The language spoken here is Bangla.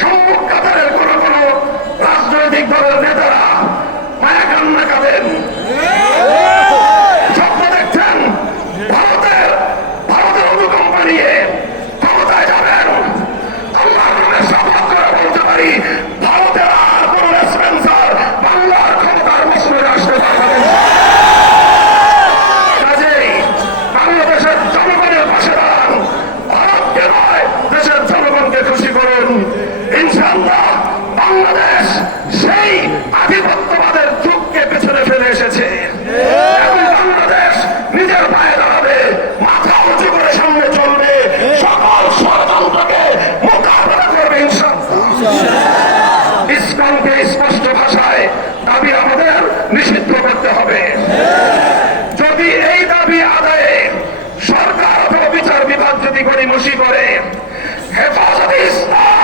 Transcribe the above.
সম্মুখ কাতারের কোন কোন রাজনৈতিক দলের নেতারা মায়া কান্না কাঁদেন, স্বপ্ন দেখছেন ভারতের অনুকম্পা নিয়ে ক্ষমতায় যাবেন। আল্লাহর নামে শপথ করে বলতে পারি, ভারতের আর কোন রেসপেন্সার বাংলার ক্ষমতার মসনদে আসতে পারবে না। কাজেই বাংলাদেশের জনগণের পাশে দাঁড়ান, ভারতকে নয় দেশের জনগণকে খুশি করুন। ইনশাআল্লাহ বাংলাদেশ সেই আধিপত্যবাদের যুগকে পেছনে ফেলে এসেছে। এখন বাংলাদেশ নিজের পায়ে দাঁড়াবে, মাথা উঁচু করে সামনে চলবে, সকল ষড়যন্ত্রকে মোকাবেলা করবে ইনশাআল্লাহ। ইসলামকে স্পষ্ট ভাষায় দাবি আমাদের নিষিদ্ধ করতে হবে। যদি এই দাবি আদায়ে সরকার অথবা বিচার বিভাগ যদি গড়িমসি করে, হেফাজতে ইসলাম